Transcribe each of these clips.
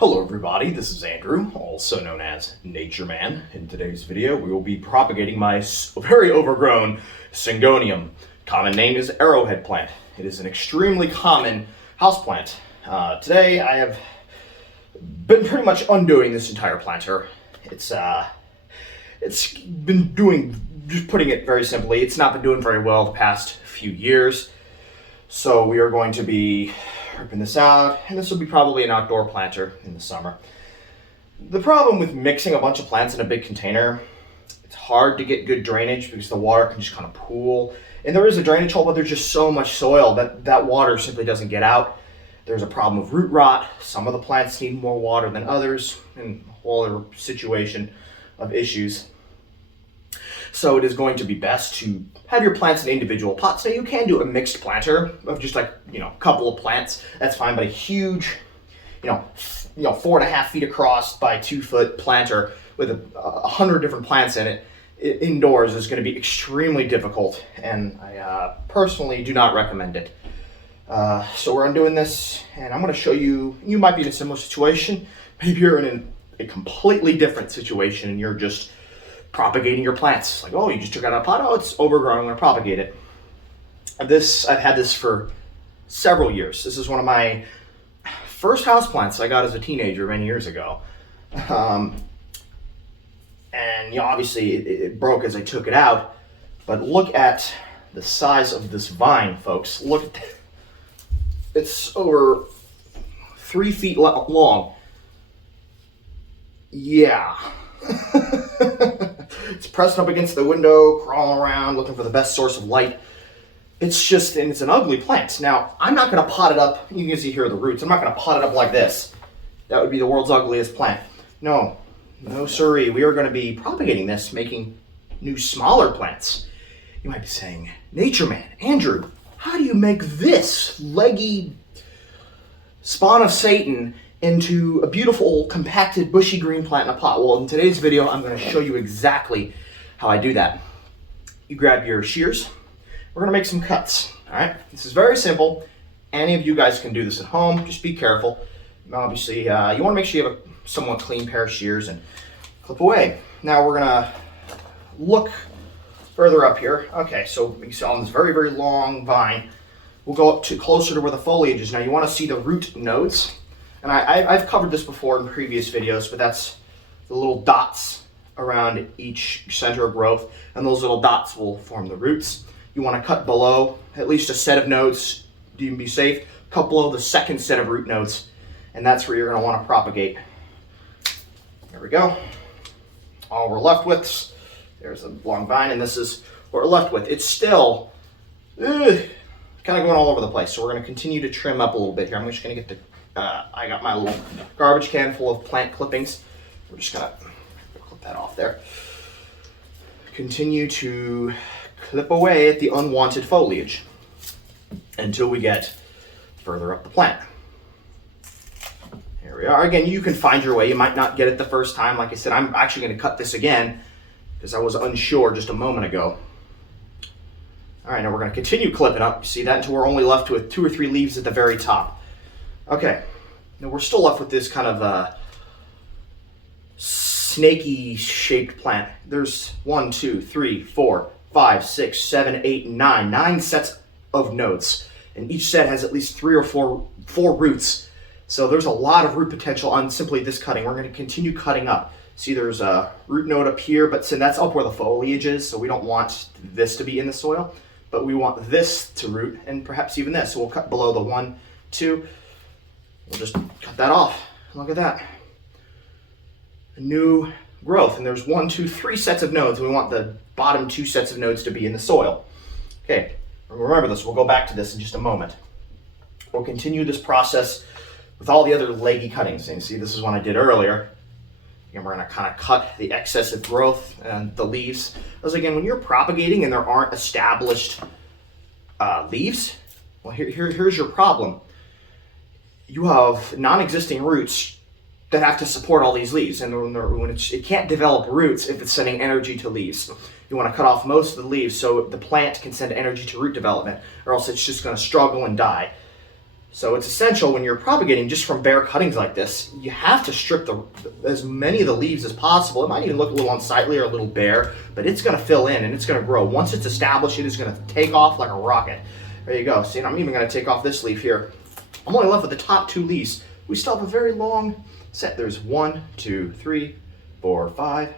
Hello everybody, this is Andrew, also known as NatureMan. In today's video, we will be propagating my very overgrown Syngonium. Common name is arrowhead plant. It is an extremely common houseplant. Today, I have been pretty much undoing this entire planter. It's been doing, just putting it very simply, it's not been doing very well the past few years. So we are going to be ripping this out, and this will be probably an outdoor planter in the summer. The problem with mixing a bunch of plants in a big container, it's hard to get good drainage because the water can just kind of pool. And there is a drainage hole, but there's just so much soil that water simply doesn't get out. There's a problem of root rot. Some of the plants need more water than others, and a whole other situation of issues. So it is going to be best to have your plants in individual pots. Now you can do a mixed planter of just like, a couple of plants. That's fine, but a huge, 4.5 feet across by 2 foot planter with 100 different plants in it indoors is going to be extremely difficult, and I personally do not recommend it. So we're undoing this, and I'm going to show you. You might be in a similar situation. Maybe you're in a completely different situation, and you're just propagating your plants. Like, oh, you just took out a pot. Oh, it's overgrown. I'm going to propagate it. I've had this for several years. This is one of my first houseplants I got as a teenager many years ago. And obviously it broke as I took it out. But look at the size of this vine, folks. Look at that. It's over 3 feet long. Yeah. It's pressing up against the window, crawling around, looking for the best source of light. It's an ugly plant. Now, I'm not going to pot it up. You can see here the roots. I'm not going to pot it up like this. That would be the world's ugliest plant. No siree. We are going to be propagating this, making new, smaller plants. You might be saying, NatureMan, Andrew, how do you make this leggy spawn of Satan into a beautiful, compacted, bushy green plant in a pot? Well, in today's video, I'm going to show you exactly how I do that. You grab your shears. We're going to make some cuts, all right? This is very simple. Any of you guys can do this at home. Just be careful. Obviously, you want to make sure you have a somewhat clean pair of shears and clip away. Now we're going to look further up here. Okay, so you see on this very, very long vine, we'll go up to closer to where the foliage is. Now you want to see the root nodes. And I've covered this before in previous videos, but that's the little dots around each center of growth, and those little dots will form the roots. You want to cut below at least a set of nodes to be safe. Cut below the second set of root nodes, and that's where you're going to want to propagate. There we go. All we're left with, there's a long vine, and this is what we're left with. It's still kind of going all over the place, so we're going to continue to trim up a little bit here. I'm just going to get the I got my little garbage can full of plant clippings. We're just gonna clip that off there. Continue to clip away at the unwanted foliage until we get further up the plant. Here we are. Again, you can find your way. You might not get it the first time. Like I said, I'm actually going to cut this again because I was unsure just a moment ago. All right, now we're going to continue clipping up. See that until we're only left with 2 or 3 leaves at the very top. Okay, now we're still left with this kind of snaky shaped plant. There's 1, 2, 3, 4, 5, 6, 7, 8, 9 sets of nodes, and each set has at least 3 or 4 roots. So there's a lot of root potential on simply this cutting. We're going to continue cutting up. See, there's a root node up here, but that's up where the foliage is, so we don't want this to be in the soil, but we want this to root, and perhaps even this. So we'll cut below the 1, 2. We'll just cut that off. Look at that. A new growth. And there's 1, 2, 3 sets of nodes. We want the bottom 2 sets of nodes to be in the soil. Okay, remember this. We'll go back to this in just a moment. We'll continue this process with all the other leggy cuttings. And see, this is one I did earlier. And we're going to kind of cut the excessive growth and the leaves. Because again, when you're propagating and there aren't established leaves, well, here's your problem. You have non-existing roots that have to support all these leaves, and it can't develop roots if it's sending energy to leaves. You want to cut off most of the leaves so the plant can send energy to root development, or else it's just going to struggle and die. So it's essential when you're propagating just from bare cuttings like this, you have to strip as many of the leaves as possible. It might even look a little unsightly or a little bare, but it's going to fill in and it's going to grow. Once it's established, it is going to take off like a rocket. There you go. See, I'm even going to take off this leaf here. I'm only left with the top 2 leaves. We still have a very long set. There's 1, 2, 3, 4, 5,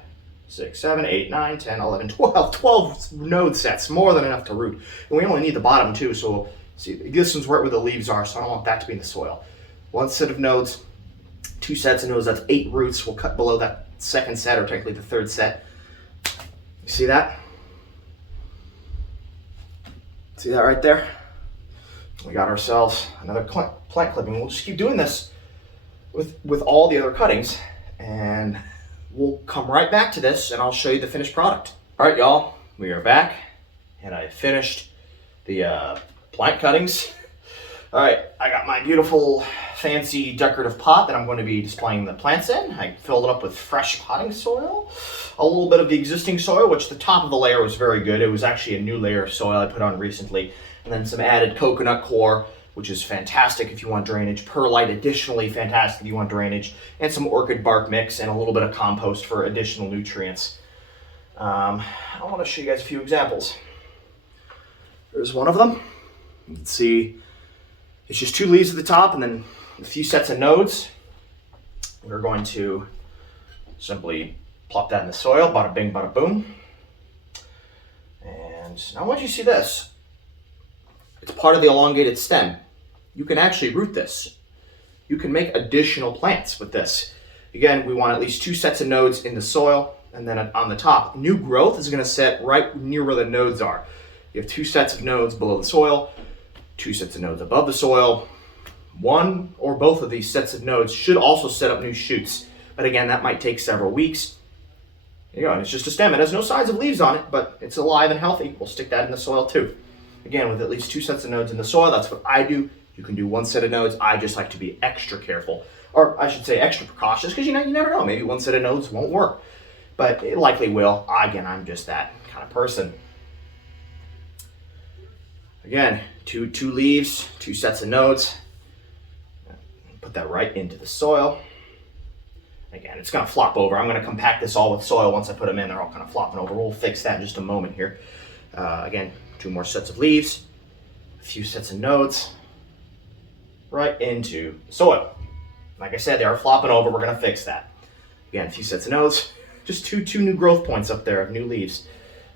6, 7, 8, 9, 10, 11, 12 node sets, more than enough to root. And we only need the bottom 2, so see, this one's right where the leaves are, so I don't want that to be in the soil. 1 set of nodes, 2 sets of nodes, that's 8 roots. We'll cut below that second set, or technically the third set. You see that? See that right there? We got ourselves another plant clipping. We'll just keep doing this with all the other cuttings, and we'll come right back to this and I'll show you the finished product. All right, y'all, we are back and I finished the plant cuttings. All right, I got my beautiful fancy decorative pot that I'm going to be displaying the plants in. I filled it up with fresh potting soil, a little bit of the existing soil, which the top of the layer was very good. It was actually a new layer of soil I put on recently, and then some added coconut coir, which is fantastic if you want drainage. Perlite, additionally fantastic if you want drainage, and some orchid bark mix and a little bit of compost for additional nutrients. I want to show you guys a few examples. There's one of them. You can see it's just 2 leaves at the top and then a few sets of nodes. We're going to simply plop that in the soil, bada bing, bada boom. And now I want you to see this. It's part of the elongated stem. You can actually root this. You can make additional plants with this. Again, we want at least 2 sets of nodes in the soil, and then on the top, new growth is going to set right near where the nodes are. You have 2 sets of nodes below the soil, 2 sets of nodes above the soil. 1 or both of these sets of nodes should also set up new shoots. But again, that might take several weeks. There you go, and it's just a stem. It has no signs of leaves on it, but it's alive and healthy. We'll stick that in the soil too. Again, with at least 2 sets of nodes in the soil, that's what I do. You can do 1 set of nodes. I just like to be extra careful, or I should say extra precautious, because you never know. Maybe 1 set of nodes won't work, but it likely will. Again, I'm just that kind of person. Again, two leaves, 2 sets of nodes. Put that right into the soil. Again, it's going to flop over. I'm going to compact this all with soil once I put them in. They're all kind of flopping over. We'll fix that in just a moment here. Again, 2 more sets of leaves, a few sets of nodes, right into the soil. Like I said, they are flopping over. We're going to fix that. Again, a few sets of nodes, just two new growth points up there of new leaves.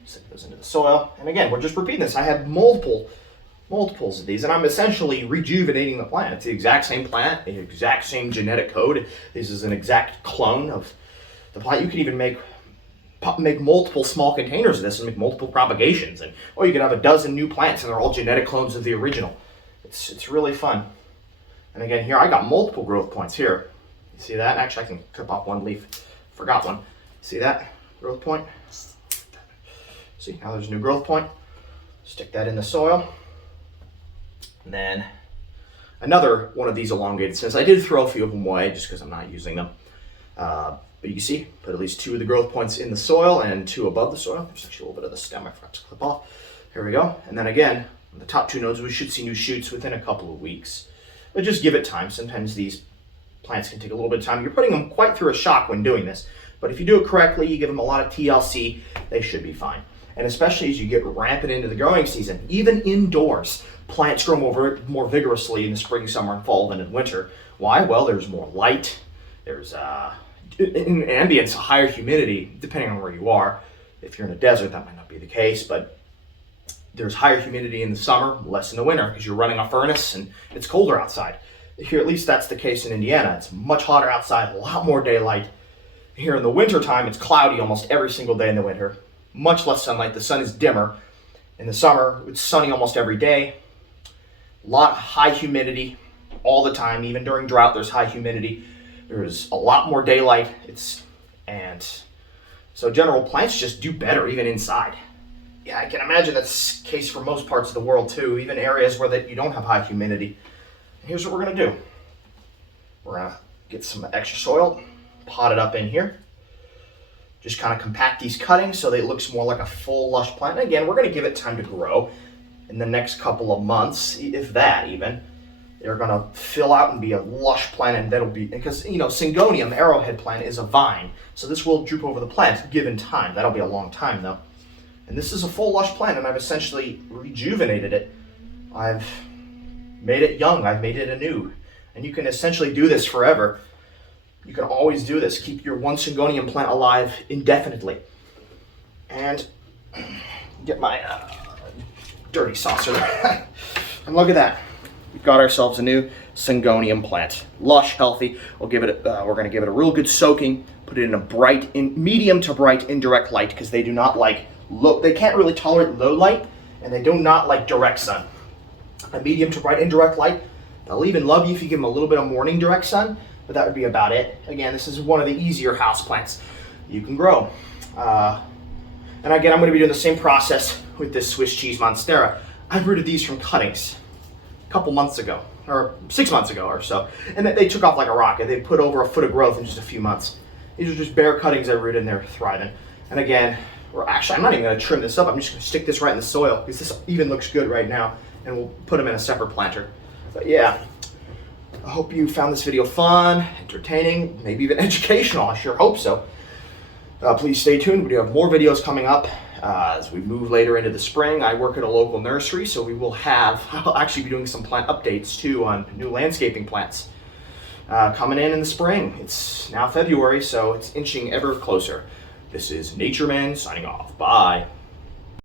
Set those into the soil. And again, we're just repeating this. I have multiples of these, and I'm essentially rejuvenating the plant. It's the exact same plant, the exact same genetic code. This is an exact clone of the plant. You can even make multiple small containers of this and make multiple propagations, or you could have a dozen new plants and they're all genetic clones of the original. It's really fun. And again, here I got multiple growth points here. You see that? Actually, I can clip off 1 leaf. Forgot one. See that growth point? See, now there's a new growth point. Stick that in the soil. And then another one of these elongated stems. I did throw a few of them away just because I'm not using them. But you can see, put at least 2 of the growth points in the soil and 2 above the soil. There's actually a little bit of the stem I forgot to clip off. Here we go. And then again, on the top 2 nodes, we should see new shoots within a couple of weeks. But just give it time. Sometimes these plants can take a little bit of time. You're putting them quite through a shock when doing this. But if you do it correctly, you give them a lot of TLC, they should be fine. And especially as you get rampant into the growing season, even indoors, plants grow more vigorously in the spring, summer, and fall than in winter. Why? Well, there's more light. There's in ambience, higher humidity, depending on where you are. If you're in a desert, that might not be the case, but there's higher humidity in the summer, less in the winter, because you're running a furnace and it's colder outside. Here, at least that's the case in Indiana. It's much hotter outside, a lot more daylight. Here in the winter time, it's cloudy almost every single day in the winter. Much less sunlight. The sun is dimmer. In the summer, it's sunny almost every day. A lot of high humidity all the time. Even during drought, there's high humidity. There's a lot more daylight. And so general plants just do better even inside. Yeah, I can imagine that's the case for most parts of the world too, even areas where you don't have high humidity. Here's what we're going to do. We're going to get some extra soil, pot it up in here. Just kind of compact these cuttings so that it looks more like a full lush plant. And again, we're going to give it time to grow in the next couple of months, if that even. they're gonna fill out and be a lush plant, and that'll be, because Syngonium, arrowhead plant, is a vine. So this will droop over the plant given time. That'll be a long time though. And this is a full lush plant, and I've essentially rejuvenated it. I've made it young, I've made it anew. And you can essentially do this forever. You can always do this. Keep your one Syngonium plant alive indefinitely. And get my dirty saucer. And look at that. We've got ourselves a new Syngonium plant. Lush, healthy. We're going to give it a real good soaking. Put it in a medium to bright indirect light, because they do not like they can't really tolerate low light, and they do not like direct sun. A medium to bright indirect light. They'll even love you if you give them a little bit of morning direct sun, but that would be about it. Again, this is one of the easier house plants you can grow. And again, I'm going to be doing the same process with this Swiss cheese monstera. I rooted these from cuttings a couple months ago, or 6 months ago or so, and they took off like a rocket. They put over a foot of growth in just a few months. These are just bare cuttings I rooted, and they're thriving. And again, I'm not even going to trim this up. I'm just going to stick this right in the soil, because this even looks good right now, and we'll put them in a separate planter. But yeah, I hope you found this video fun, entertaining, maybe even educational. I sure hope so. Please stay tuned. We do have more videos coming up as we move later into the spring. I work at a local nursery, so I'll actually be doing some plant updates too on new landscaping plants coming in the spring. It's now February, so it's inching ever closer. This is NatureMan signing off. Bye.